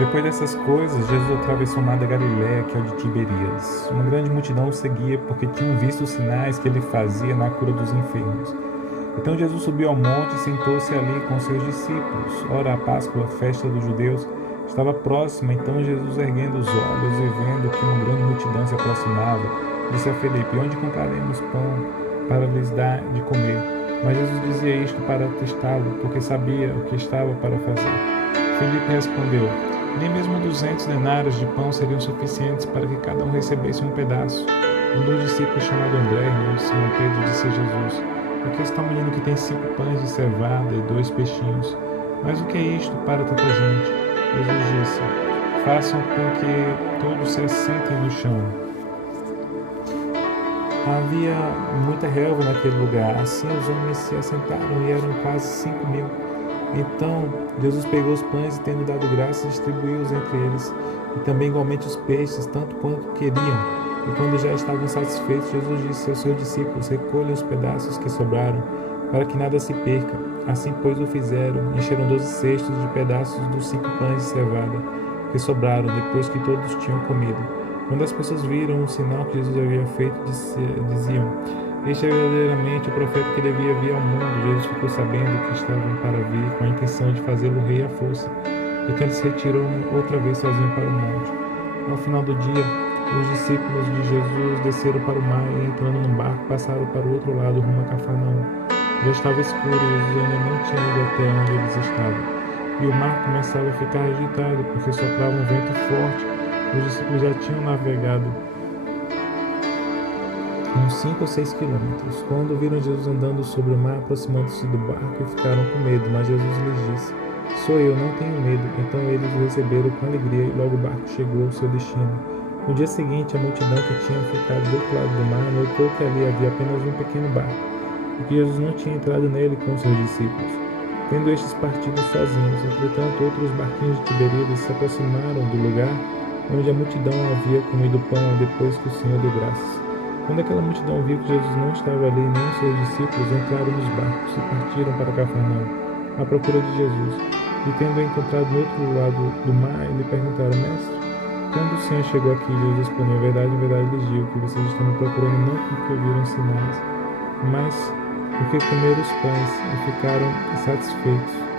Depois dessas coisas, Jesus atravessou o mar da Galiléia, que é o de Tiberíades. Uma grande multidão o seguia, porque tinham visto os sinais que ele fazia na cura dos enfermos. Então Jesus subiu ao monte e sentou-se ali com seus discípulos. Ora, a Páscoa, a festa dos judeus, estava próxima. Então Jesus, erguendo os olhos e vendo que uma grande multidão se aproximava, disse a Filipe: onde compraremos pão para lhes dar de comer? Mas Jesus dizia isto para testá-lo, porque sabia o que estava para fazer. Filipe respondeu: nem mesmo 200 denários de pão seriam suficientes para que cada um recebesse um pedaço. Um dos discípulos, chamado André, irmão de Simão Pedro, disse a Jesus: o que está um menino que tem 5 pães de cevada e 2 peixinhos? Mas o que é isto para tanta gente? Jesus disse: façam com que todos se assentem no chão. Havia muita relva naquele lugar. Assim os homens se assentaram e eram quase 5.000. Então Jesus pegou os pães e, tendo dado graças, distribuiu-os entre eles, e também igualmente os peixes, tanto quanto queriam. E quando já estavam satisfeitos, Jesus disse aos seus discípulos: recolham os pedaços que sobraram, para que nada se perca. Assim, pois, o fizeram. Encheram 12 cestos de pedaços dos 5 pães de cevada que sobraram, depois que todos tinham comido. Quando as pessoas viram o sinal que Jesus havia feito, diziam: este é verdadeiramente o profeta que devia vir ao mundo. Jesus ficou sabendo que estavam para vir, com a intenção de fazê-lo rei à força. Então ele se retirou outra vez sozinho para o monte. Ao final do dia, os discípulos de Jesus desceram para o mar e, entrando no barco, passaram para o outro lado, rumo a Cafarnaum. Já estava escuro e Jesus ainda não tinha ido até onde eles estavam. E o mar começava a ficar agitado, porque soprava um vento forte. Os discípulos já tinham navegado uns 5 ou 6 quilômetros, quando viram Jesus andando sobre o mar, aproximando-se do barco, e ficaram com medo. Mas Jesus lhes disse: sou eu, não tenho medo. Então eles o receberam com alegria, e logo o barco chegou ao seu destino. No dia seguinte, a multidão que tinha ficado do outro lado do mar notou que ali havia apenas um pequeno barco, e que Jesus não tinha entrado nele com seus discípulos, tendo estes partido sozinhos. Entretanto, outros barquinhos de Tiberíades se aproximaram do lugar onde a multidão havia comido pão depois que o Senhor deu graças. Quando aquela multidão viu que Jesus não estava ali, nem os seus discípulos, entraram nos barcos e partiram para Cafarnaum, à procura de Jesus. E tendo-o encontrado no outro lado do mar, lhe perguntaram: mestre, quando o Senhor chegou aqui? Jesus respondeu: em verdade lhes digo que vocês estão me procurando não porque viram sinais, mas porque comeram os pães e ficaram satisfeitos.